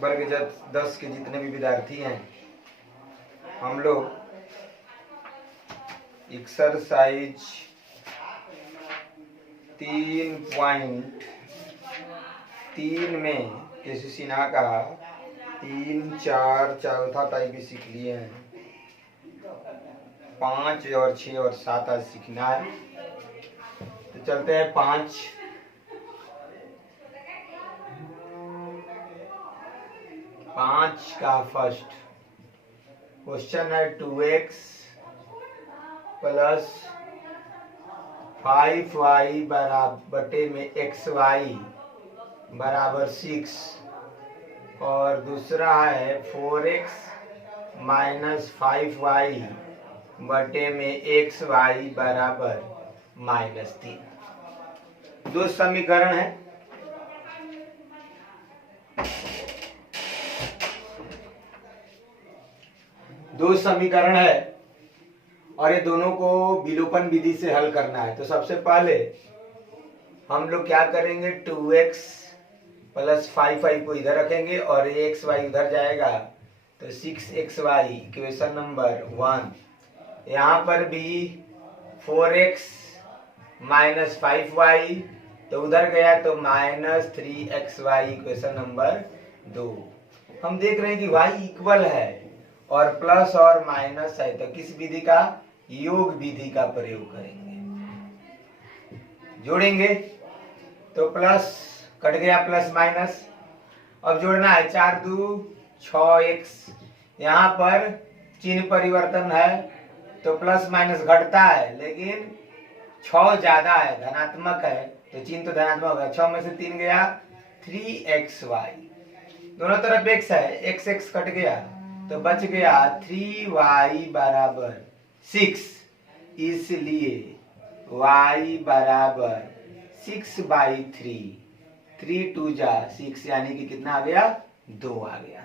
वर्ग 10 के जितने भी विद्यार्थी हैं, हम लोग एक्सरसाइज 3.3 में केसी सिन्हा का 3, 4 चौथा टाइप सीख लिए हैं। 5 और 6 और 7 आज सीखना है। तो चलते हैं 5 का फर्स्ट क्वेश्चन है 2x प्लस 5y बटे में xy बराबर 6 और दूसरा है 4x माइनस 5y बटे में xy बराबर -3। दो समीकरण है। दो समीकरण है और ये दोनों को विलोपन विधि से हल करना है। तो सबसे पहले हम लोग क्या करेंगे, 2x प्लस 5y को इधर रखेंगे और xy उधर जाएगा तो 6xy इक्वेशन नंबर 1। यहाँ पर भी 4x माइनस 5y तो उधर गया तो -3xy इक्वेशन नंबर 2। हम देख रहे हैं कि y इक्वल है और प्लस और माइनस है तो किस विधि का, योग विधि का प्रयोग करेंगे। जोड़ेंगे तो प्लस कट गया प्लस माइनस। अब जोड़ना है 4 2 6x। यहाँ पर चिन्ह परिवर्तन है तो प्लस माइनस घटता है, लेकिन 6 ज्यादा है, धनात्मक है तो चिन्ह तो धनात्मक है। 6 में से 3 गया 3xy। दोनों तरफ x है, x कट गया तो बच गया 3y बराबर 6। इसलिए y बराबर 6/3। 3 2 जा 6 यानी कि कितना आ गया, 2 आ गया।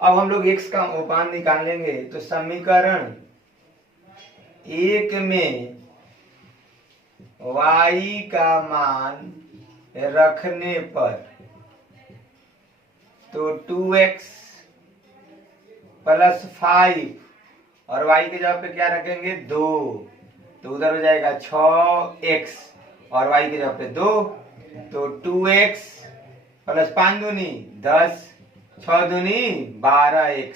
अब हम लोग x का उपान निकाल लेंगे तो समीकरण 1 में y का मान रखने पर तो 2x प्लस 5 और y के जगह पे क्या रखेंगे 2 तो उधर हो जाएगा 6x और y के जगह पे 2 तो 2x प्लस 5 दूनी 10 6 दूनी 12x।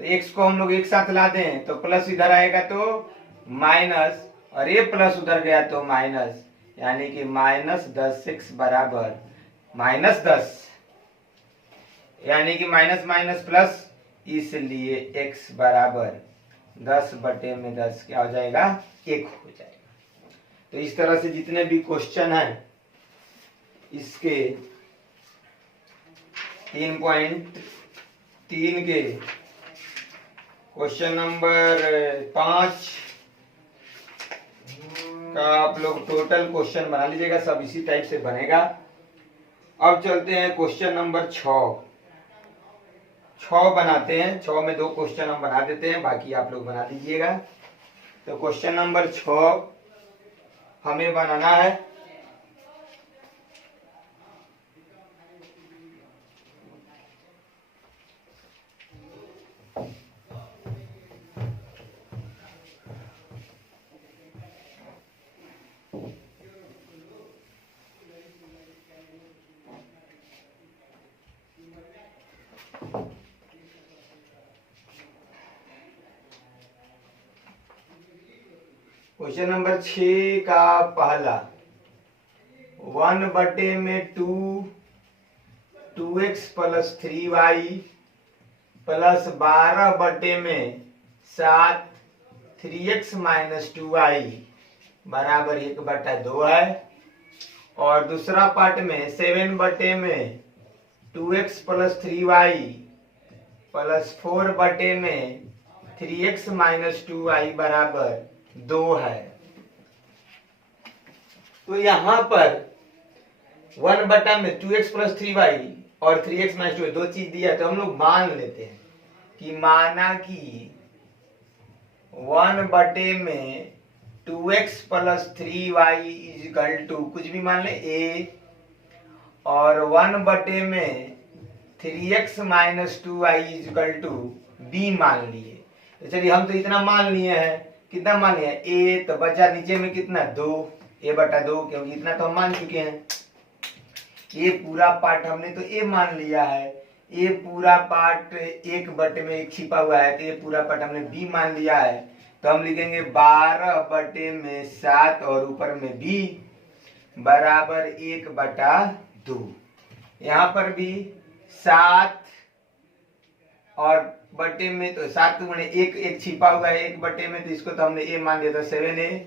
तो x को हम लोग एक साथ ला दें तो प्लस इधर आएगा तो माइनस और ये प्लस उधर गया तो माइनस, यानी कि -10x बराबर -10, यानी कि माइनस माइनस प्लस, इसलिए x बराबर 10 बटे में 10 क्या हो जाएगा, 1 हो जाएगा। तो इस तरह से जितने भी क्वेश्चन हैं इसके 3.3 के क्वेश्चन नंबर 5 का आप लोग टोटल क्वेश्चन बना लीजिएगा, सब इसी टाइप से बनेगा। अब चलते हैं क्वेश्चन नंबर 6 बनाते हैं। 6 में 2 क्वेश्चन हम बना देते हैं, बाकी आप लोग बना दीजिएगा। तो क्वेश्चन नंबर 6 हमें बनाना है क्वेश्चन नंबर 6 का पहला 1 बटे में 2x प्लस 3y प्लस 12 बटे में 7 3x माइनस 2y बराबर 1/2 है। और दूसरा पार्ट में 7 बटे में 2x प्लस 3y प्लस 4 बटे में 3x माइनस 2y बराबर 2 है। तो यहां पर 1 बटा में 2x प्लस 3y और 3x माइनस 2y दो चीज दिया, तो हम लोग मान लेते हैं कि माना कि 1 बटे में 2x plus 3y is equal to कुछ भी मान ले a, और 1 बटे में 3x minus 2y is equal to be मान लिए। तो चलिए हम तो इतना मान लिए हैं, कितना मान लिया a, तो बचा नीचे में कितना 2 a/2, क्योंकि इतना तो हम मान चुके हैं। ये पूरा पार्ट हमने तो a मान लिया है, ये पूरा पार्ट 1/1 छिपा हुआ है, तो ये पूरा पार्ट हमने b मान लिया है। तो हम लिखेंगे 12/7 और ऊपर में b बराबर 1/2। यहाँ पर भी 7 और बटे में तो 7 गुणे 1 छिपा हुआ है 1/, में तो इसको तो हमने a मान दिया था 7a,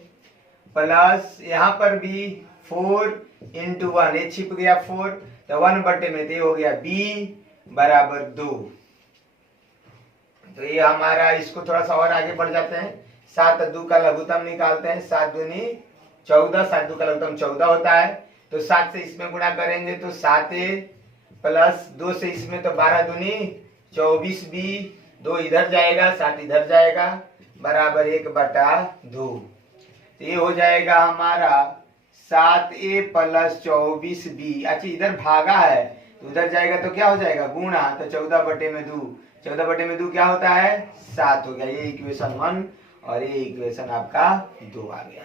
प्लस यहाँ पर भी 4 × 1, ये छिप गया 4, तो 1/, में तो ये हो गया b बराबर 2। तो ये हमारा, इसको थोड़ा सा और आगे बढ़ जाते हैं, 7 और 2 का लघुत्तम निकालते हैं। 7 दूनी 14, 7 2 का लघुत्तम 14 होता है। तो 7 से इसमें गुणा करेंगे तो 7a प्लस 2 से इसमें तो 12 दूनी 24b, 2 इधर जाएगा 7 इधर जाएगा, बराबर 1/2। तो ये हो जाएगा हमारा 7a प्लस 24b। अच्छा इधर भागा है तो उधर जाएगा तो क्या हो जाएगा गुणा, तो 14/2, 14/2 क्या होता है 7 हो गया। ये इक्वेशन 1 और ये इक्वेशन आपका 2 आ गया।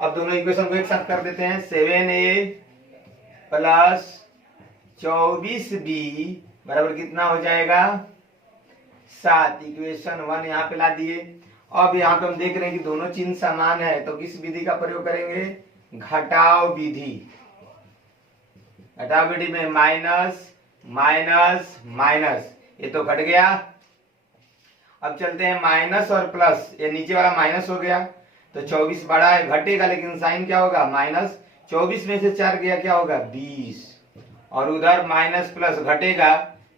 अब दोनों इक्वेशन को एक साथ कर देते हैं। 7a प्लस 24b बराबर कितना हो जाएगा 7। इक्वेशन 1 यहाँ पे ला दिए। अब यहाँ पे हम देख रहे हैं कि दोनों चिन्ह समान है, तो किस विधि का प्रयोग करेंगे, घटाव विधि। घटाव विधि में माइनस माइनस माइनस, ये तो घट गया। अब चलते हैं माइनस और प्लस, ये नीचे वाला माइनस हो गया तो 24 बड़ा है, घटेगा लेकिन साइन क्या होगा माइनस। 24 में से 4 गया क्या होगा 20, और उधर माइनस प्लस घटेगा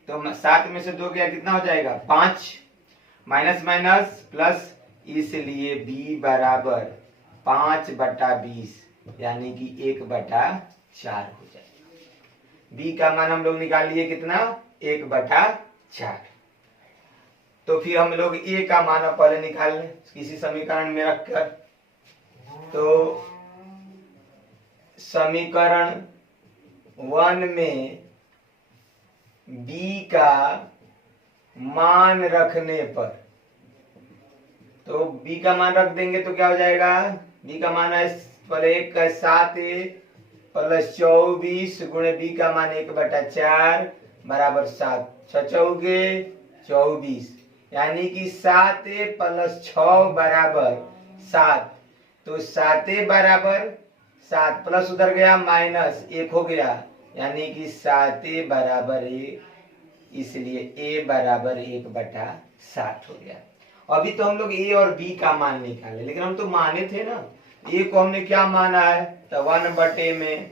तो 7 में से 2 गया कितना हो जाएगा 5, माइनस माइनस प्लस, इसलिए b बराबर 5/20 यानी कि 1/4 हो जाएगा। b का मान हम लोग निकाल लिए कितना 1/4। तो फिर हम लोग a का मान पहले निकाल लें किसी समीकरण में रखकर। तो समीकरण 1 में b का मान रखने पर, तो b का मान रख देंगे तो क्या हो जाएगा, b का मान है पहले 1 का 7a प्लस 24 गुणे b का मान 1/4 बराबर 7, 6 चौके 24, यानी कि 7a प्लस 6 बराबर 7। तो 7a बराबर 7 प्लस उधर गया माइनस 1 हो गया, यानी कि 7a बराबर 1, इसलिए a बराबर 1/7 हो गया। अभी तो हम लोग a और b का मान निकाले, लेकिन हम तो माने थे ना, a को हमने क्या माना है, तो 1/, में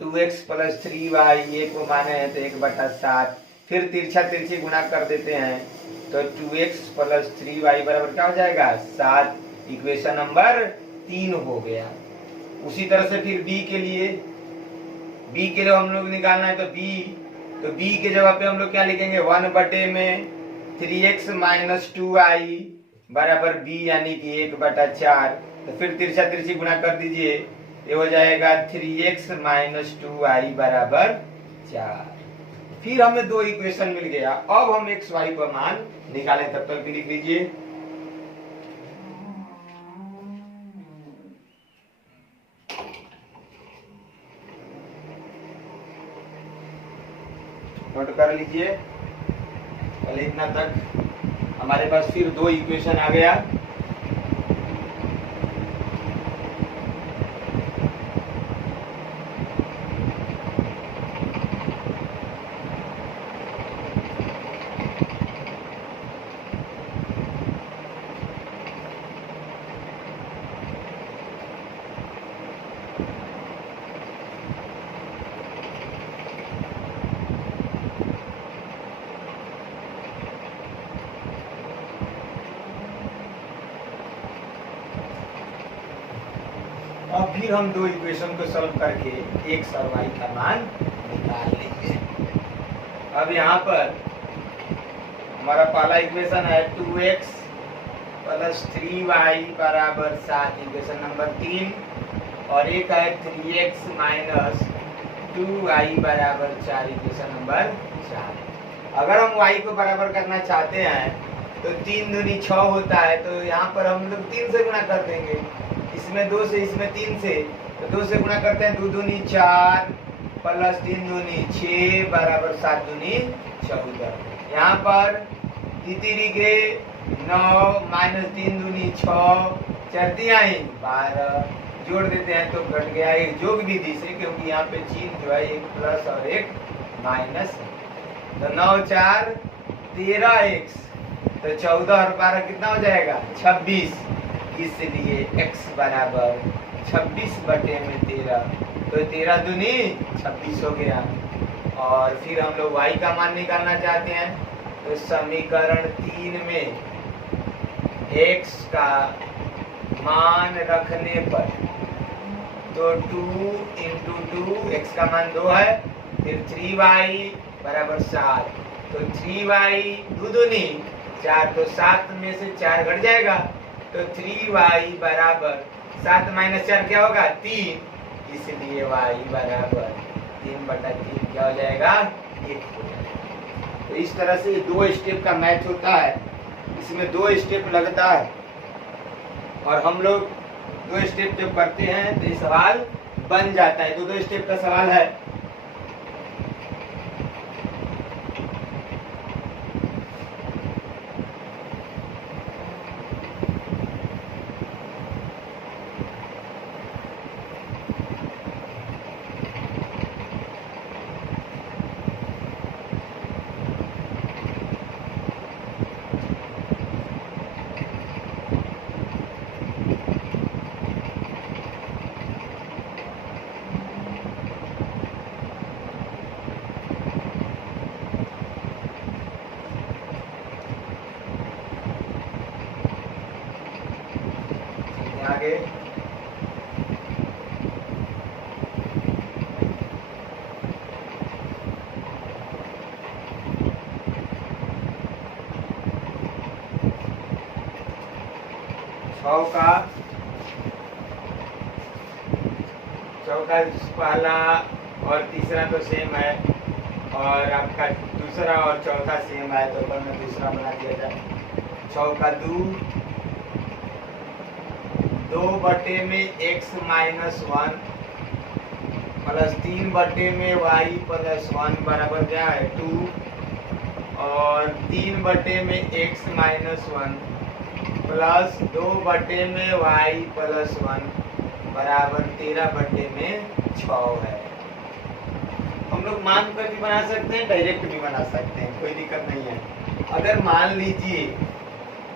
2x प्लस 3y, a को माने हैं तो 1/7। फिर तिरछा तिरछी गुणा कर देते हैं तो 2x प्लस 3y बराबर क्या हो जाएगा 7। इक्वेशन नंबर 3 हो गया। उसी तरह से फिर b के लिए हम लोग निकालना है, तो b के जगह पे हम लोग क्या लिखेंगे 1/, में 3x माइनस 2y बराबर b यानी कि 1/4। तो फिर तिरछा तिरछी गुणा कर दीजिए, ये हो जाएगा 3x माइनस 2y बराबर 4। फिर हमें 2 इक्वेशन मिल गया। अब हम x y का मान निकालें, तब तक लिख लीजिए। नोट कर लीजिए, पहले इतना तक हमारे पास फिर 2 इक्वेशन आ गया। अब फिर हम 2 इक्वेशन को सॉल्व करके x और y का मान निकाल लेंगे। अब यहाँ पर हमारा पहला इक्वेशन है 2x प्लस 3y बराबर 7, इक्वेशन नंबर 3, और एक है 3x माइनस इंटू आई बराबर 4, इक्वेशन नंबर 4। अगर हम y को बराबर करना चाहते हैं तो 3 दूनी 6 होता है, तो यहाँ पर हम लोग 3 से गुणा कर देंगे, इसमें 2 से, इसमें 3 से, तो 2 से गुणा करते हैं, 2 दूनी 4 प्लस 3 दूनी 6 बराबर 7 दूनी 14। यहाँ पर तितरी के 9 माइनस 3 दूनी 6 चरतियाँ 12 जोड़ देते हैं तो घट गया एक जोग विधि से, क्योंकि यहाँ पे चिन्ह जो है एक प्लस और एक माइनस है। तो 9 4 13 x, तो 14 और 12 कितना हो जाएगा 26, इसलिए x बराबर 26 बटे में 13, तो 13 दूनी 26 हो गया। और फिर हम लोग y का मान निकालना चाहते हैं, तो समीकरण 3 में x का मान रखने पर, तो 2 इंटू 2, x का मान 2 है, फिर 3y बराबर 7, तो 3y 2 दूनी 4, तो 7 में से 4 घट जाएगा, तो 3y बराबर 7 माइनस 4 क्या होगा 3, इसलिए y बराबर 3/3 क्या हो जाएगा 1 हो जाएगा। तो इस तरह से 2 स्टेप का मैथ होता है, इसमें 2 स्टेप लगता है, और हम लोग 2 स्टेप जब करते हैं तो ये सवाल बन जाता है। 2 स्टेप का सवाल है। आगे चौका पहला और तीसरा तो सेम है, और आपका दूसरा और चौथा सेम है, तो ऊपर में दूसरा बना दिया जाए। चौका 2 बटे में x माइनस 1 प्लस 3 बटे में y प्लस 1 बराबर क्या है 2, और 3 बटे में x माइनस 1 प्लस 2 बटे में y प्लस 1 बराबर 13 बटे में 6 है। हम लोग मान कर भी बना सकते हैं, डायरेक्ट भी बना सकते हैं, कोई दिक्कत नहीं है। अगर मान लीजिए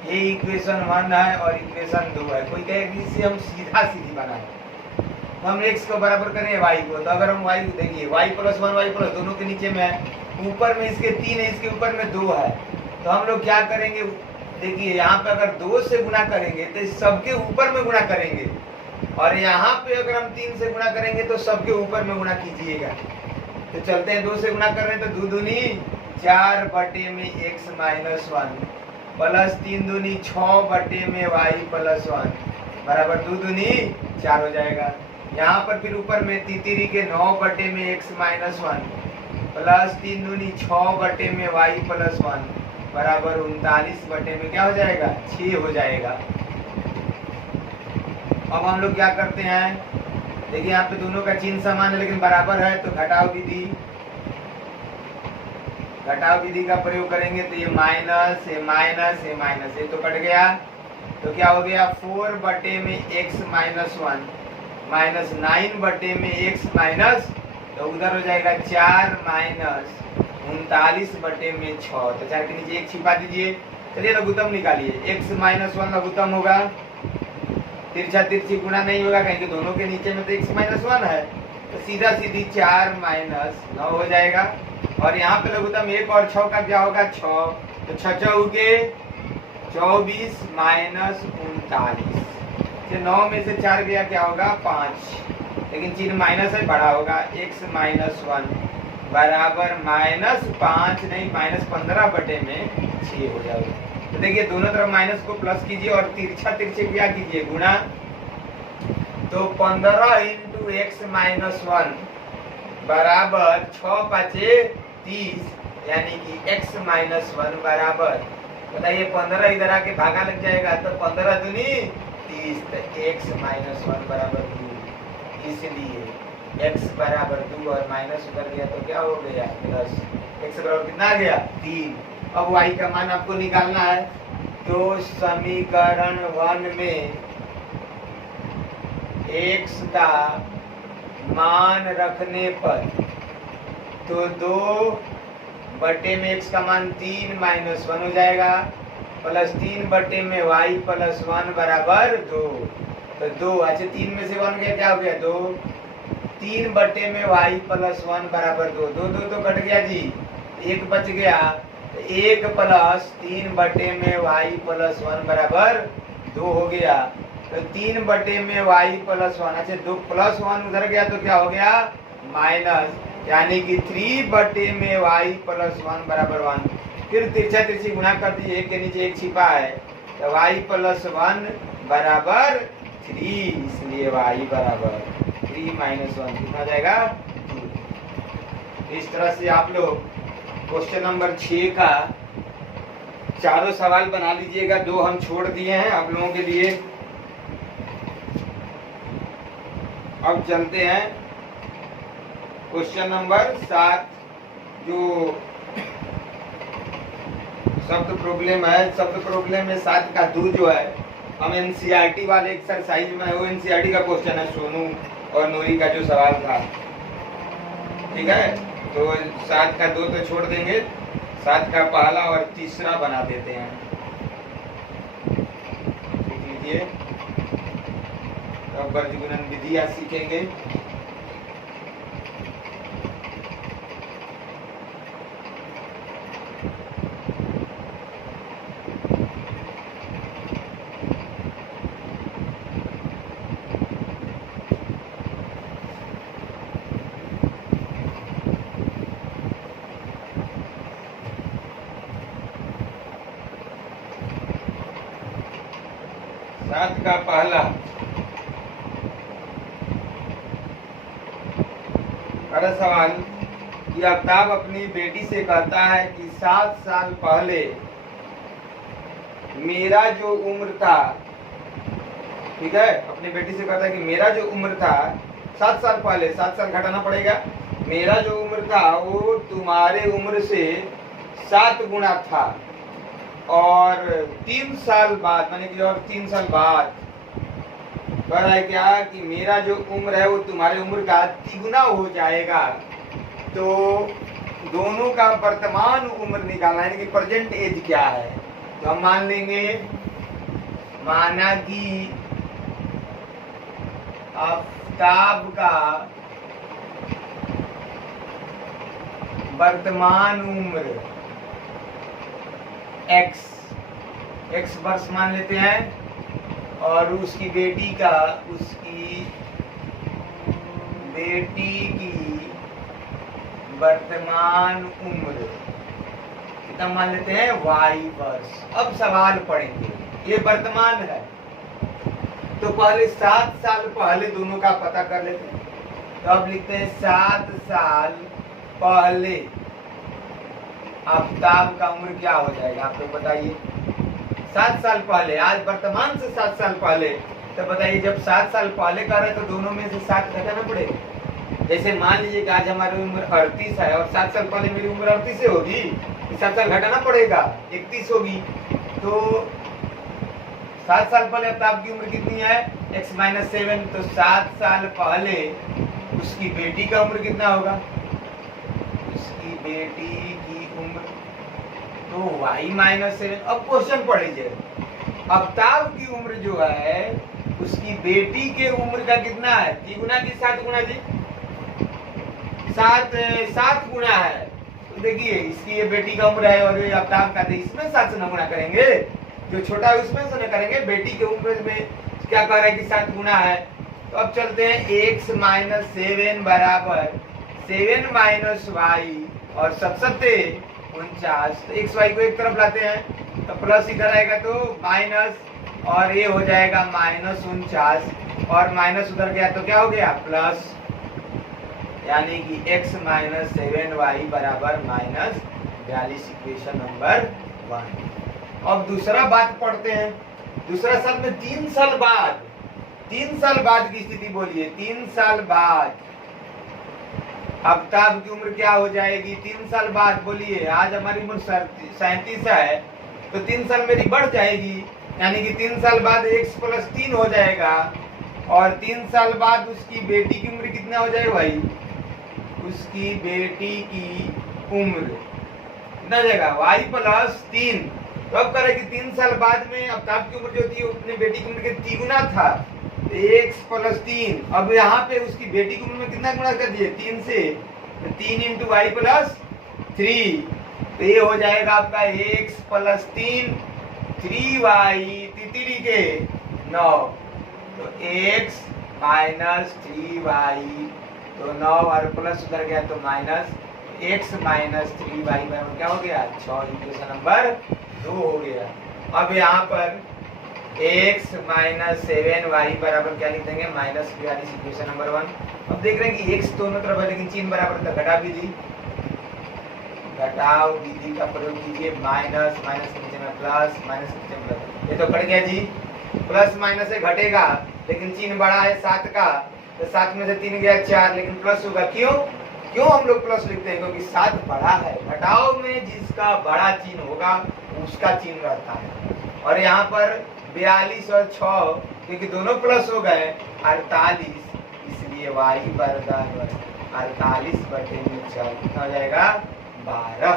ये इक्वेशन 1 है और इक्वेशन 2 है, कोई कहे कि इसे हम सीधी बनाएं, तो हम x को बराबर करें y को, तो अगर हम y देखिए y प्लस 1 y प्लस दोनों के नीचे में है, ऊपर में इसके 3 है, इसके ऊपर में 2 है, तो हम लोग क्या करेंगे, देखिए यहाँ पे अगर 2 से गुणा करेंगे तो सबके ऊपर में गुणा करेंगे, और यहाँ पे अगर हम 3 से गुणा करेंगे तो सबके ऊपर में गुणा कीजिएगा। तो चलते हैं 2 से गुणा कर रहे हैं, तो 2 दूनी 4 बटे में x माइनस 1 प्लस 3 दूनी 6 बटे में y प्लस 1 बराबर 2 दूनी 4 हो जाएगा। यहाँ पर फिर ऊपर में तितरी के 9 बटे में x माइनस 1 प्लस 3 दूनी 6 बटे में y प्लस 1 बराबर 39 बटे में क्या हो जाएगा 6 हो जाएगा। अब हम लोग क्या करते हैं, देखिए यहाँ पे दोनों का चिन्ह समान है लेकिन बराबर है, तो घटाव विधि का प्रयोग करेंगे, तो ये माइनस ये माइनस ये माइनस, ये तो कट गया, तो क्या हो गया 4 बटे में x माइनस 1 माइनस 9 बटे में x माइनस, तो उधर हो जाएगा 4 माइनस 39 बटे में 6, तो 4 के नीचे 1 छिपा दीजिए। चलिए लघुत्तम निकालिए, x माइनस 1 लघुत्तम होगा, तिरछा तिरछी गुणा नहीं होगा, कहीं कि दोनों के नीचे में तो x माइनस 1 है, तो सीधा सीधी 4 माइनस 9 हो जाएगा। और यहाँ पे लघुत्तम 1 और 6 का क्या होगा 6, तो 6 चौके 24 माइनस 39, 9 में से 4 गया क्या होगा 5, लेकिन चिन्ह माइनस है बड़ा होगा, x माइनस 1 बराबर माइनस 5 नहीं माइनस 15 बटे में 6 हो जाएगा। तो देखिए दोनों तरफ माइनस को प्लस कीजिए और तिरछा तिरछे क्या कीजिए गुणा, तो 15 इंटू एक्स माइनस 1 बराबर 6 पाँचे 30, यानी कि x माइनस 1 बराबर, बताइए 15 इधर आके भागा लग जाएगा तो 15 दूनी 30, तो x माइनस 1 बराबर 2, इसलिए x बराबर 2 और माइनस उधर गया तो क्या हो गया प्लस, x बराबर कितना आ गया 3। अब y का मान आपको निकालना है, तो समीकरण 1 में x का मान रखने पर तो 2 बटे में x का मान 3 माइनस 1 हो जाएगा, प्लस 3 बटे में y प्लस 1 बराबर 2, तो 2 अच्छा 3 में से 1 गया क्या हो गया 2, 3 बटे में y प्लस 1 बराबर 2, 2 2 तो कट गया जी, 1 बच गया, 1 प्लस 3 बटे में y प्लस 1 बराबर 2 हो गया, तो 3 बटे में y प्लस 1, अच्छा 2 प्लस 1 उधर गया तो क्या हो गया माइनस, यानी कि 3 बटे में y प्लस 1 बराबर 1। फिर तिरछा तिरछी गुणा कर दीजिए, एक के नीचे एक छिपा है, तो y प्लस 1 बराबर 3, इसलिए y बराबर 3 माइनस 1 कितना हो जाएगा 2। इस तरह से आप लोग क्वेश्चन नंबर 6 का चारों सवाल बना लीजिएगा, 2 हम छोड़ दिए हैं आप लोगों के लिए। अब चलते हैं क्वेश्चन नंबर 7, जो शब्द प्रॉब्लम है। शब्द प्रॉब्लम में 7 का 2 जो है हम एनसीईआरटी वाले एक्सरसाइज में, वो एनसीईआरटी का क्वेश्चन है, सोनू और नूरी का जो सवाल था, ठीक है। तो 7 का 2 तो छोड़ देंगे, 7 का पहला और तीसरा बना देते हैं, देख लीजिए। अब वर्गीकरण विधि आज सीखेंगे। सात का पहला, सवाल कि आफ्ताब अपनी बेटी से कहता है कि 7 साल पहले मेरा जो उम्र था, ठीक है, अपनी बेटी से कहता है कि मेरा जो उम्र था 7 साल पहले, 7 साल घटाना पड़ेगा, मेरा जो उम्र था वो तुम्हारे उम्र से 7 गुना था, और 3 साल बाद, माने कि और 3 साल बाद कह रहा है क्या कि मेरा जो उम्र है वो तुम्हारे उम्र का 3 गुना हो जाएगा। तो दोनों का वर्तमान उम्र निकालना है, कि प्रेजेंट एज क्या है। तो हम मान लेंगे, माना कि आफ्ताब का वर्तमान उम्र x वर्ष मान लेते हैं, और उसकी बेटी की वर्तमान उम्र कितना मान लेते हैं y वर्ष। अब सवाल पढ़ेंगे, ये वर्तमान है, तो पहले 7 साल पहले दोनों का पता कर लेते हैं। तो अब लिखते हैं 7 साल पहले आफ्ताब का उम्र क्या हो जाएगा, आप लोग बताइए। 7 साल पहले, आज वर्तमान से 7 साल पहले, तो बताइए जब 7 साल पहले कर रहे तो दोनों में से 7 घटाना पड़ेगा। जैसे मान लीजिए कि आज हमारी उम्र 38 है और 7 साल पहले मेरी उम्र 38 से होगी, 7 साल घटाना पड़ेगा, 31 होगी। तो 7 साल पहले आफ्ताब की उम्र कितनी है x माइनस 7, तो 7 साल पहले उसकी बेटी का उम्र कितना होगा, उसकी बेटी की उम्र तो y माइनस 7। अब क्वेश्चन पढ़िए, आफ्ताब की उम्र जो है उसकी बेटी के उम्र का कितना है, 3 गुना की 7 गुना जी, 7 गुना है। तो देखिए इसकी ये बेटी का उम्र है और ये आफ्ताब का, तो इसमें 7 से न गुना करेंगे, जो छोटा है उसमें से न करेंगे, बेटी के उम्र में क्या कह रहा है कि 7 गुना है। तो अब चलते हैं x माइनस 7 बराबर 7 माइनस वाई और 7 49, तो एक्स वाई को एक तरफ लाते हैं तो प्लस इधर आएगा तो माइनस, और ये हो जाएगा माइनस 49, और माइनस उधर गया तो क्या हो गया प्लस। यानी कि x माइनस 7y बराबर माइनस 42, इक्वेशन नंबर 1। अब दूसरा बात पढ़ते हैं। दूसरा साल में 3 साल बाद, 3 साल बाद की स्थिति बोलिए। 3 साल बाद आफ्ताब की उम्र क्या हो जाएगी? 3 साल बाद बोलिए। आज हमारी उम्र 37 है, तो 3 साल मेरी बढ़ जाएगी, यानी कि 3 साल बाद x प्लस 3 हो जाएगा। और 3 साल बाद उसकी बेटी की उम्र कितना हो जाएगा भाई? उसकी बेटी की उम्र कितना हो जाएगा? y plus 3। तो अब करें कि 3 साल बाद में आफ्ताब की उम्र जो थी अपनी बेटी की उम्र के 3 गुना था, x प्लस 3। अब यहाँ पे उसकी बेटी की उम्र में कितना गुणा कर दिए? 3 से। 3 इंटू वाई प्लस 3, तो ये हो जाएगा आपका x प्लस 3, 3y, तितली के 9, तो x माइनस 3y, तो 9 और प्लस उधर गया तो माइनस, x माइनस 3y बराबर क्या हो गया? 6, इक्वेशन नंबर 2 हो गया। अब यहाँ पर x माइनस 7y बराबर क्या लिख देंगे? Minus 42, equation number 1। अब देख रहे हैं कि x दोनों तरफ है, लेकिन चिन्ह बराबर था। घटा विधि, घटाव विधि का प्रयोग कीजिए। माइनस माइनस के नीचे में प्लस, माइनस के नीचे में प्लस, ये तो कट गया जी। प्लस माइनस से घटेगा, लेकिन चिन्ह बड़ा है 7 का, तो 7 में से 3 गया 4, लेकिन प्लस होगा। क्यों क्यों हम लोग प्लस लिखते हैं? क्योंकि 7 बड़ा है। घटाव में जिसका बड़ा चिन्ह होगा उसका चिन्ह रहता है। और यहाँ पर 42 और 6, क्योंकि दोनों प्लस हो गए, 48, इसलिए y बराबर 48 बटे में 4 कितना हो जाएगा? 12।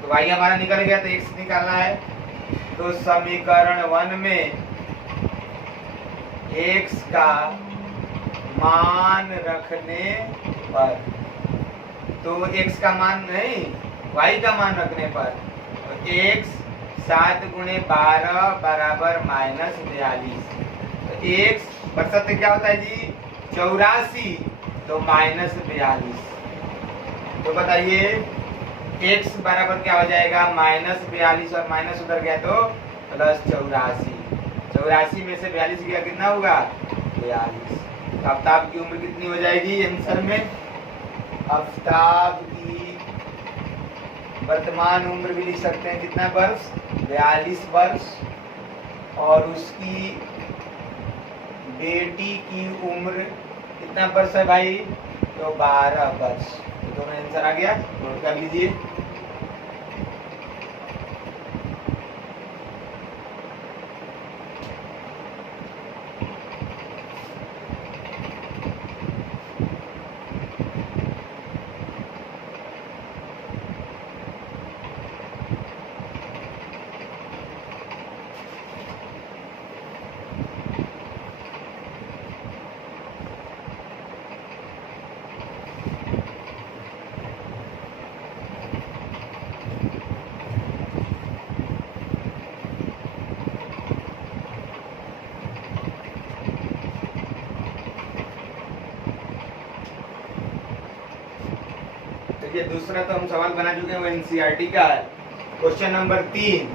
तो y हमारा निकल गया, तो x निकालना है। तो समीकरण 1 में x का मान रखने पर, तो x का मान नहीं, y का मान रखने पर, तो x 7 गुणे 12 बराबर माइनस 42। तो x बरसत क्या होता है जी? 84, तो माइनस 42। तो बताइए x बराबर क्या हो जाएगा? माइनस 42, और माइनस उधर गया तो प्लस 84। 84 में से 42 गया, कितना होगा? 42। तो आफ्ताब की उम्र कितनी हो जाएगी आंसर में? आफ्ताब की वर्तमान उम्र भी लिख सकते हैं, कितना वर्ष? 42 वर्ष। और उसकी बेटी की उम्र कितना वर्ष है भाई? तो 12 वर्ष। तो दोनों आंसर आ गया, नोट कर लीजिए। ये दूसरा तो हम सवाल बना चुके हैं, वो एनसीईआरटी का है। क्वेश्चन नंबर 3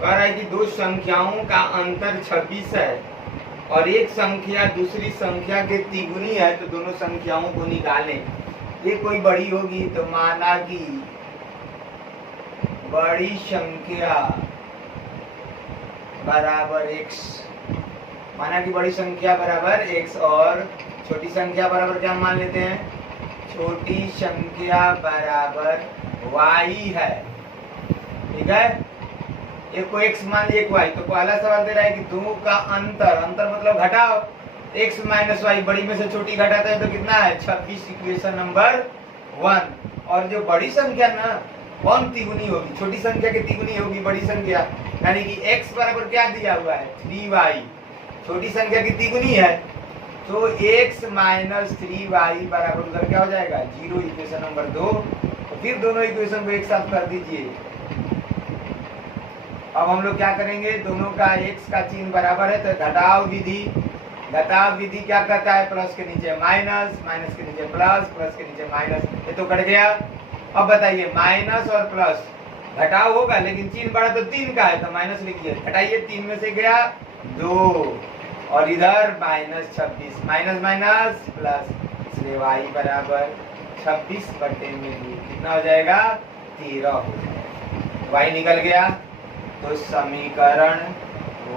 कह रहा है कि दो संख्याओं का अंतर 26 है और एक संख्या दूसरी संख्या के तिगुनी है, तो दोनों संख्याओं को निकालें। ये कोई बड़ी होगी, तो माना कि बड़ी संख्या बराबर x, माना कि बड़ी संख्या बराबर x और छोटी संख्या बराबर क्या मान लेते हैं? छोटी संख्या बराबर y है। ठीक है, एक को x मान लिया, एक y। तो पहला सवाल दे रहा है कि दो का अंतर, अंतर मतलब घटाओ, x माइनस वाई, बड़ी में से छोटी घटाते हैं तो कितना है? 26, इक्वेशन नंबर 1। और जो बड़ी संख्या ना, कौन तिगुनी होगी? छोटी संख्या की तिगुनी होगी बड़ी संख्या, यानी कि x बराबर क्या दिया हुआ है? 3y। छोटी संख्या की तिगुनी है, तो x माइनस 3y बराबर उधर क्या हो जाएगा? 0, इक्वेशन नंबर 2। तो फिर दोनों इक्वेशन को एक साथ कर दीजिए। अब हम लोग क्या करेंगे? दोनों का x का चिन्ह बराबर है, तो घटाव विधि, घटाव विधि क्या कहता है? प्लस के नीचे माइनस, माइनस के नीचे प्लस, प्लस के नीचे माइनस। ये तो कट गया। अब बताइए, माइनस और प्लस घटाव होगा, लेकिन चिन्ह बड़ा तो 3 का है, तो माइनस लिखिए। घटाइए, 3 में से गया 2, और इधर -26, माइनस माइनस प्लस, इसलिए y बराबर 26/2 कितना हो जाएगा? 13 हो जाएगा। y निकल गया। तो समीकरण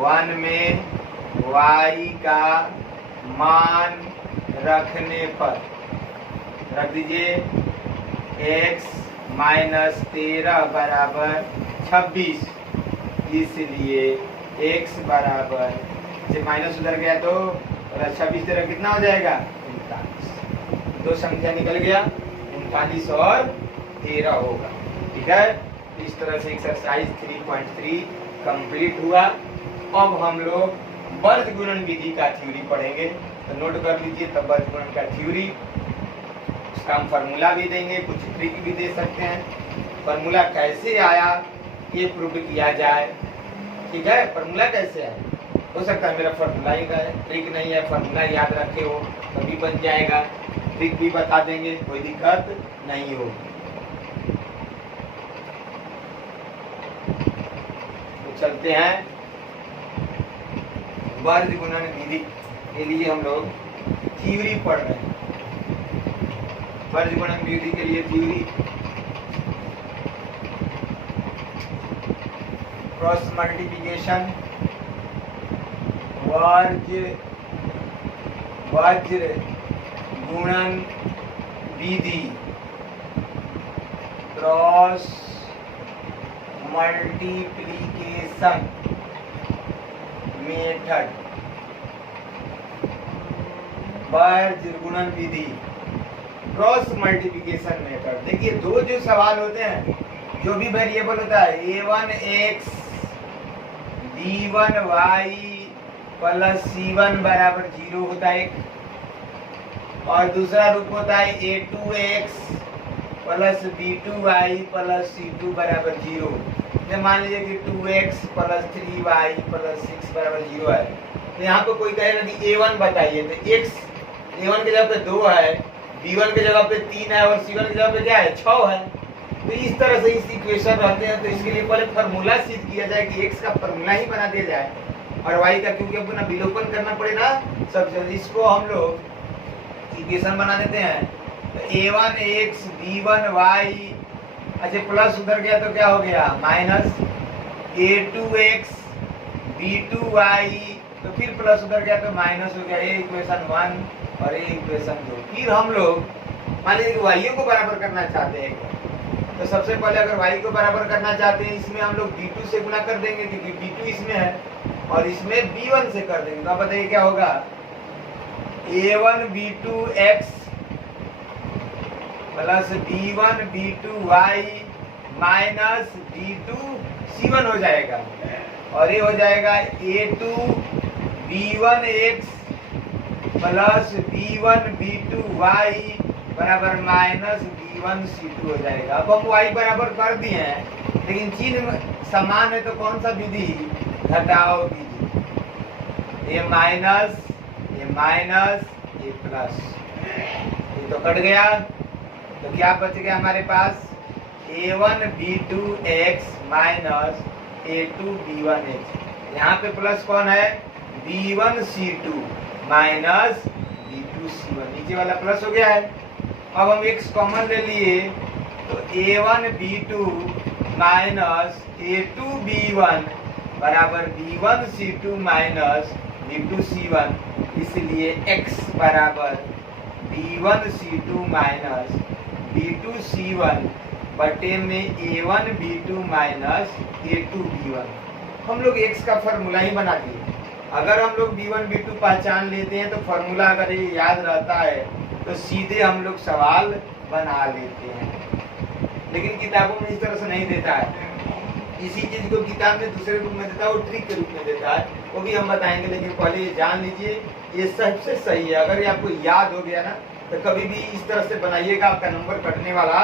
1 में y का मान रखने पर रख दीजिए x माइनस 13 बराबर 26, इसलिए x बराबर से माइनस उधर गया तो 26 13 कितना हो जाएगा? 39। दो संख्या निकल गया, 39 और 13 होगा। ठीक है, इस तरह से एक्सरसाइज 3.3 कंप्लीट हुआ। अब हम लोग वर्ग गुणन विधि का थ्योरी पढ़ेंगे, तो नोट कर लीजिए। तब वर्ग गुणन का थ्योरी, उसका हम फार्मूला भी देंगे, कुछ ट्रिक भी दे सकते हैं। फार्मूला कैसे आया ये प्रूव किया जाए। ठीक है, फार्मूला कैसे आया? हो सकता है मेरा फार्मूला ही का है, ट्रिक नहीं है, फार्मूला याद रखे हो तभी बन जाएगा। ट्रिक भी बता देंगे, कोई दिक्कत नहीं होगी। तो चलते हैं वर्ग गुणन विधि के लिए, हम लोग थ्योरी पढ़ रहे हैं। वर्ग गुणन विधि के लिए थ्योरी, क्रॉस मल्टीप्लिकेशन, वज्र गुणन विधि, क्रॉस मल्टीप्लिकेशन मेथड, वज्र गुणन विधि, क्रॉस मल्टीप्लिकेशन मेथड। देखिए, दो जो सवाल होते हैं, जो भी वेरिएबल होता है a1x b1y प्लस c1 बराबर 0 होता है एक, और दूसरा रूप होता है a2x plus b2y plus c2 बराबर 0। मान लीजिए कि 2x प्लस 3y प्लस 6 बराबर 0 है। तो यहाँ पे कोई कहेगा कि a1 बताइए, तो x a1 की जगह पे 2 है, b1 की जगह पे 3 है, और c1 की जगह पे क्या है? 6 है। तो इस तरह से इस इक्वेशन रहते हैं। तो इसके लिए पहले फार्मूला सिद्ध किया जाए कि x का फार्मूला ही बना दिया जाए, और y का क्योंकि अपना विलोपन करना पड़ेगा सब। इसको हम लोग इक्वेशन बना देते हैं। तो a1x b1y, अच्छा प्लस उधर गया तो क्या हो गया? माइनस a2x b2y, तो फिर प्लस उधर गया तो माइनस हो गया। ये इक्वेशन 1 और ये इक्वेशन 2। फिर हम लोग मान लीजिए कि y को बराबर करना चाहते हैं, तो सबसे पहले अगर y को बराबर करना चाहते हैं, इसमें हम लोग b2 से गुणा कर देंगे क्योंकि b2 इसमें है, और इसमें b1 से कर देंगे। तो आप बताइए क्या होगा? a1 b2x plus b1 b2y minus b2 c1 हो जाएगा, और ये हो जाएगा a2 b1x plus b1 b2y बराबर माइनस b1 c2 हो जाएगा। अब हम y बराबर कर दिए हैं, लेकिन चिन्ह समान है, तो कौन सा विधि? घटाओ विधि। ये माइनस ये प्लस, ये तो कट गया। तो क्या बच गया हमारे पास? a1 b2x minus a2 b1x। यहाँ पे प्लस कौन है? b1 c2 minus b2 c1, नीचे वाला प्लस हो गया है। अब हम x कॉमन ले लिए, तो a1 b2 minus a2 b1 बराबर b1 c2 minus b2 c1, इसलिए x बराबर b1 c2 minus b2 c1 बटे में a1 b2 minus a2 b1। हम लोग x का फॉर्मूला ही बना दिए। अगर हम लोग b1 b2 पहचान लेते हैं, तो फॉर्मूला अगर ये याद रहता है, तो सीधे हम लोग सवाल बना लेते हैं। लेकिन किताबों में इस तरह से नहीं देता है। इसी चीज को किताब में दूसरे रूप में देता है, वो ट्रिक के रूप में देता है, वो भी हम बताएंगे। लेकिन पहले ये जान लीजिए, ये सबसे सही है। अगर ये आपको याद हो गया ना, तो कभी भी इस तरह से बनाइएगा, आपका नंबर कटने वाला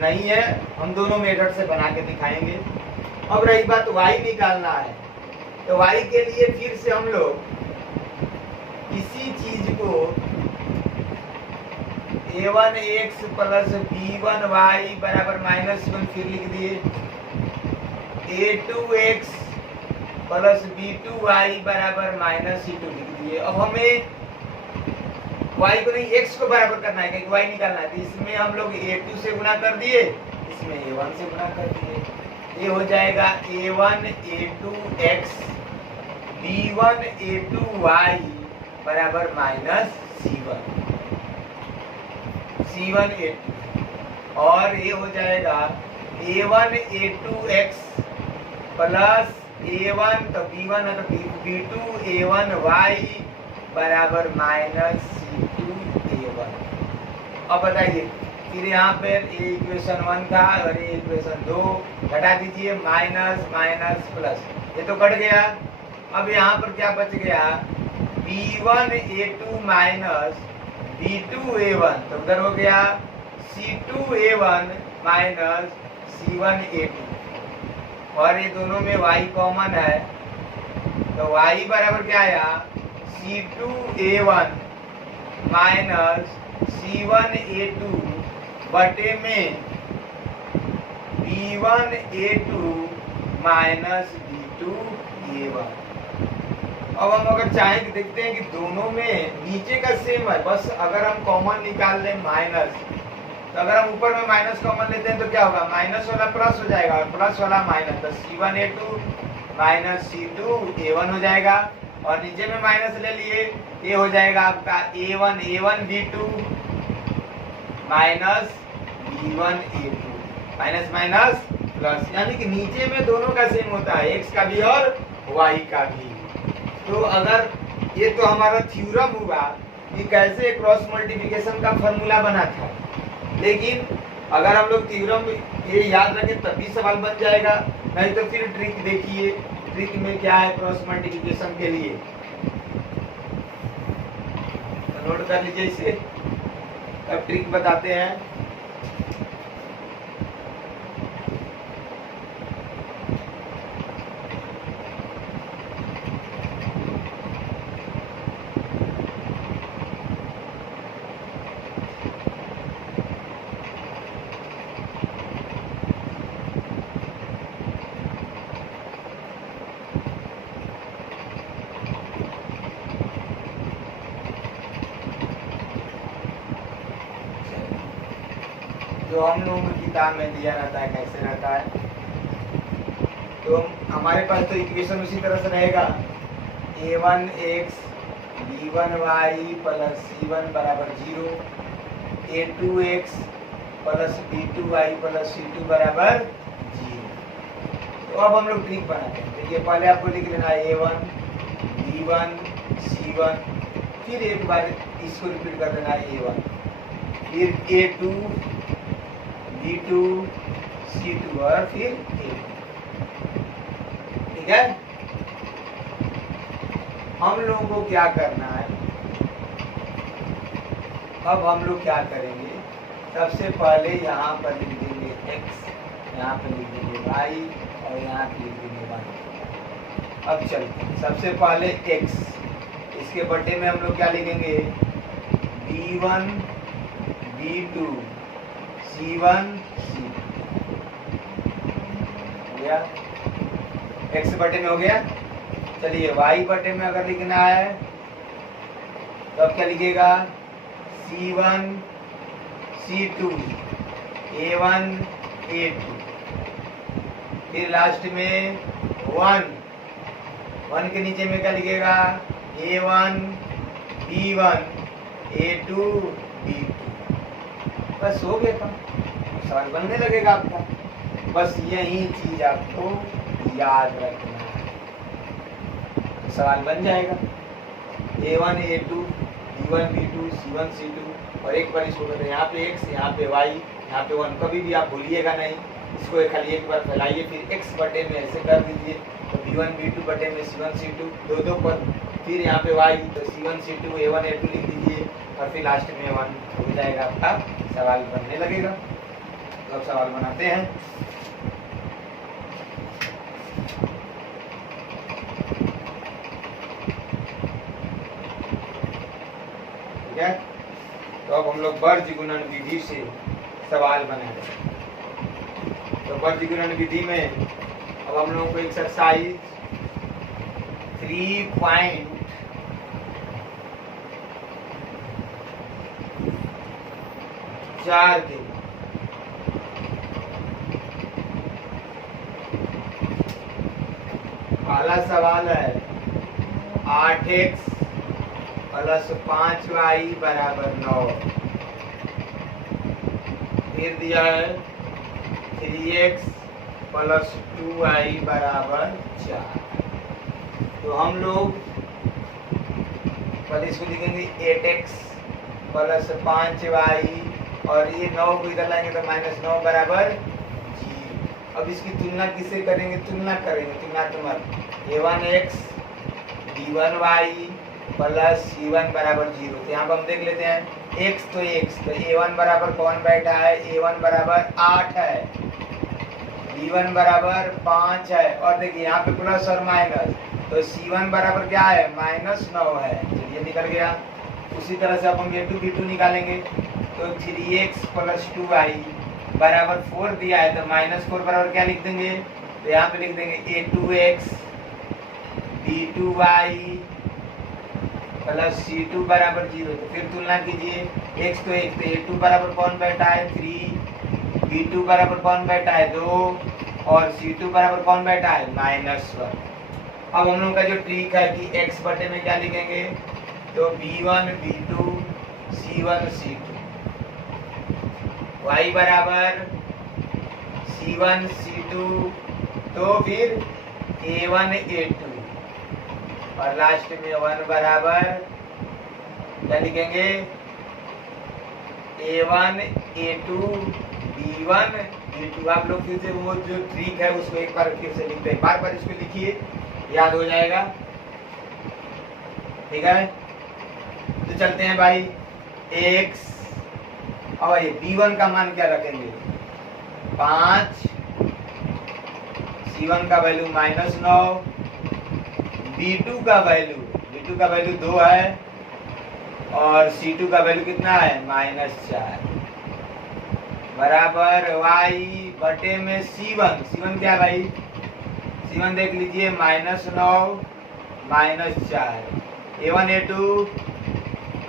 नहीं है। हम दोनों मेथड से बना के दिखाएंगे। अब रही बात y निकालना है, तो y के लिए फिर से हम लोग इसी चीज को a1x प्लस b1y बराबर -1 फिर लिख दिए, a2x प्लस b2y बराबर माइनस c2 लिख दिए। अब हमें y को नहीं x को बराबर करना है, क्योंकि y निकालना है। तो इसमें हम लोग a2 से गुना कर दिए, इसमें a1 से गुना कर दिए। ये हो जाएगा a1 a2x b1 a2y बराबर माइनस c1 a2, और ये हो जाएगा a1 a2x प्लस a1 तो b1 है तो b2 a1y बराबर माइनस c2 a1। अब बताइए, फिर यहाँ पे ये इक्वेशन 1 था और ये इक्वेशन 2 घटा दीजिए, माइनस माइनस प्लस, ये तो कट गया। अब यहाँ पर क्या बच गया, b1 a2 minus b2 a1, तो उधर हो गया c2 a1 minus c1 a2, और ये दोनों में y कॉमन है, तो y बराबर क्या आया, c2 a1 minus c1 a2 बटे में b1 a2 minus b2 a1। अब हम अगर चाहें कि देखते हैं कि दोनों में नीचे का सेम है, बस अगर हम कॉमन निकाल लें माइनस, तो अगर हम ऊपर में माइनस कॉमन लेते हैं तो क्या होगा, माइनस वाला प्लस हो जाएगा और प्लस वाला माइनस, तो c1 a2 minus c2 a1 हो जाएगा, और नीचे में माइनस ले लिए, ये हो जाएगा आपका a1 b2 minus b1 a2, minus minus plus, यानी कि नीचे में दोनों का सेम होता है, x का भी और y का भी। तो अगर ये तो हमारा थ्योरम हुआ कि कैसे क्रॉस मल्टीप्लिकेशन का फॉर्मूला बना था, लेकिन अगर हम लोग थ्योरम ये याद रखें तभी सवाल बन जाएगा, नहीं तो फिर ट्रिक देखिए, ट्रिक में क्या है क्रॉस मल्टीप्लिकेशन के लिए, तो नोट कर लीजिए इसे, अब ट्रिक बताते हैं। जो हम लोगों को किताब में दिया रहता है कैसे रहता है, तो हमारे पास तो इक्वेशन उसी तरह से रहेगा, a1x b1y प्लस c1 बराबर 0, a2x plus b2y plus c2 बराबर 0। तो अब हम लोग ट्रिक बनाते हैं। देखिए, पहले आपको लिख लेना है a1 b1 c1, फिर एक बार इसको रिपीट कर देना है a1, फिर a2 b2 c2 और फिर a2, ठीक है। हम लोगों को क्या करना है, अब हम लोग क्या करेंगे, सबसे पहले यहाँ पर लिख देंगे x, यहाँ पर लिख देंगे y और यहाँ पर लिख देंगे y। अब चलते हैं, सबसे पहले x, इसके बटे में हम लोग क्या लिखेंगे, b1 b2 c1 c2 हो गया, x बटे में हो गया। चलिए y बटे में अगर लिखना है तो अब क्या लिखेगा, c1 c2 a1 a2, फिर लास्ट में 1 के नीचे में क्या लिखेगा, a1 b1 a2 b2, बस हो गया काम, सवाल बनने लगेगा आपका। बस यही चीज आपको याद रखना है, सवाल बन जाएगा। a1 a2 b1 b2 c1 c2, और एक बार इसको करते, यहाँ पे x, यहाँ पे y, यहाँ पे 1, कभी भी आप भूलिएगा नहीं, इसको खाली एक बार फैलाइए, फिर x बटे में ऐसे कर दीजिए, तो b1 b2 बटे में c1 c2 दो पर, फिर यहाँ पे y, तो c1 c2 a1 a2 लिख दीजिए, और फिर लास्ट में 1 हो जाएगा, आपका सवाल बनने लगेगा। तो अब सवाल बनाते हैं। ठीक है, तो अब हम लोग वर्ग गुणन विधि से सवाल बनाएंगे। तो वर्ग गुणन विधि में अब हम लोगों को एक्सरसाइज 3.4 के। पहला सवाल है 8x प्लस 5y बराबर 9। फिर दिया है 3x प्लस 2y बराबर 4। तो हम लोग पहले इसको लिखेंगे 8x प्लस 5y और ये 9 को इधर लाएंगे तो -9 बराबर 0। अब इसकी तुलना किससे करेंगे? तुलना तुलनात्मक a1x b1y प्लस c1 बराबर 0। तो यहाँ पर हम देख लेते हैं x तो a1 बराबर कौन बैठा है? a1 बराबर 8 है, b1 बराबर 5 है और देखिए यहाँ पे प्लस और माइनस, तो c1 बराबर क्या है? -9 है। चलिए निकल गया। उसी तरह से अब हम a2 b2 निकालेंगे तो 3x प्लस 2y बराबर 4 दिया है, तो -4 बराबर क्या लिख देंगे? तो यहाँ पे लिख देंगे a2x b2y प्लस c2 बराबर 0। तो फिर तुलना कीजिए x तो a2 बराबर कौन बैठा है? 3, b2 बराबर कौन बैठा है? 2 और c2 बराबर कौन बैठा है? -1। अब हम लोगों का जो ट्रिक है कि x बटे में क्या लिखेंगे? तो b1 b2 c1 c2, y बराबर c1 c2 तो फिर a1 a2 और लास्ट में 1 बराबर क्या लिखेंगे? a1 a2 b1 b2। आप लोग फिर से वो जो ट्रिक है उसको एक बार फिर से लिखते हैं, बार इसको लिखिए, याद हो जाएगा। ठीक है, तो चलते हैं भाई x और ये b1 का मान क्या रखेंगे? 5, c1 का वैल्यू -9, b2 का वैल्यू 2 है और c2 का वैल्यू कितना है? -4 बराबर y बटे में c1 क्या भाई? c1 देख लीजिए -9 -4, a1 a2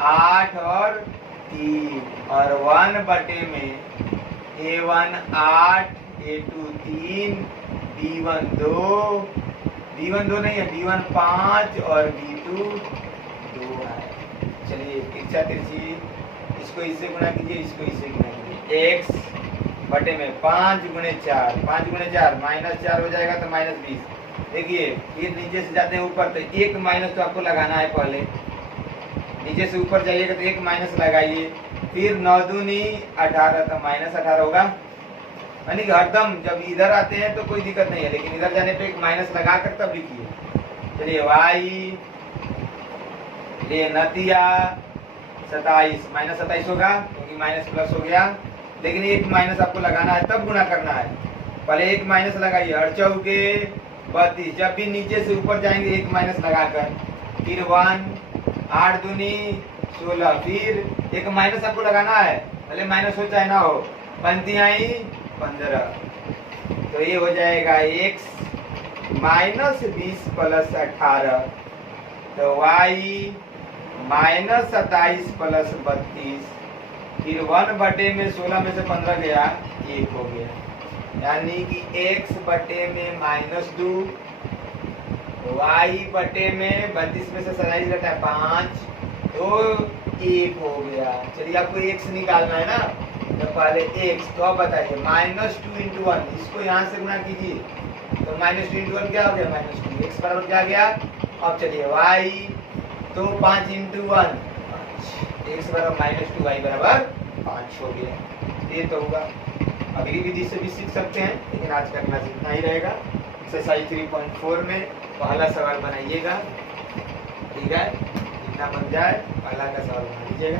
8 और 3 और 1 बटे में a1 8 a2 3 b1 2 नहीं है, b1 5 और b2 2 है। चलिए तिरछा तिरछी, इसको इससे गुणा कीजिए, इसको इससे गुणा कीजिए। x बटे में 5 गुणे 4 -4 हो जाएगा तो -20। देखिए फिर नीचे से जाते हैं ऊपर तो एक माइनस तो आपको लगाना है। पहले नीचे से ऊपर जाइएगा तो एक माइनस लगाइए, फिर 9 दूनी 18 तो -18 होगा। यानी कि हरदम जब इधर आते हैं तो कोई दिक्कत नहीं है, लेकिन इधर जाने पे एक माइनस लगा कर तब लिखिए। चलिए y ये नतिया 27 -27 होगा क्योंकि माइनस प्लस हो गया, लेकिन एक माइनस आपको लगाना है तब गुणा करना है। पहले एक माइनस लगाइए, 8 चौके 32। जब भी नीचे से ऊपर जाएंगे एक माइनस लगाकर, फिर 1 8 दूनी 16, फिर एक माइनस आपको लगाना है, भले माइनस हो चाहे ना हो। पंक्ति आई 15, तो ये हो जाएगा x -20 प्लस 18, तो y -27 प्लस 32, फिर 1 बटे में 16 में से 15 गया 1 हो गया, यानी कि x बटे में -2, y बटे में 32 में से 27 घटा 5 तो 1 हो गया। चलिए आपको x निकालना है ना, तो पहले x, तो अब बताइए -2 × 1, इसको यहाँ से गुणा कीजिए तो -2 × 1 क्या हो गया? -2। x बराबर क्या गया? अब चलिए y, तो 5 × 1 x बराबर -2, y बराबर 5 हो गया। ये तो होगा। अगली विधि से भी सीख सकते हैं, लेकिन आज का क्लास इतना ही रहेगा। एक्सरसाइज 3.4 में पहला सवाल बनाइएगा, ठीक है? जितना बन जाए पहला का सवाल बना लीजिएगा।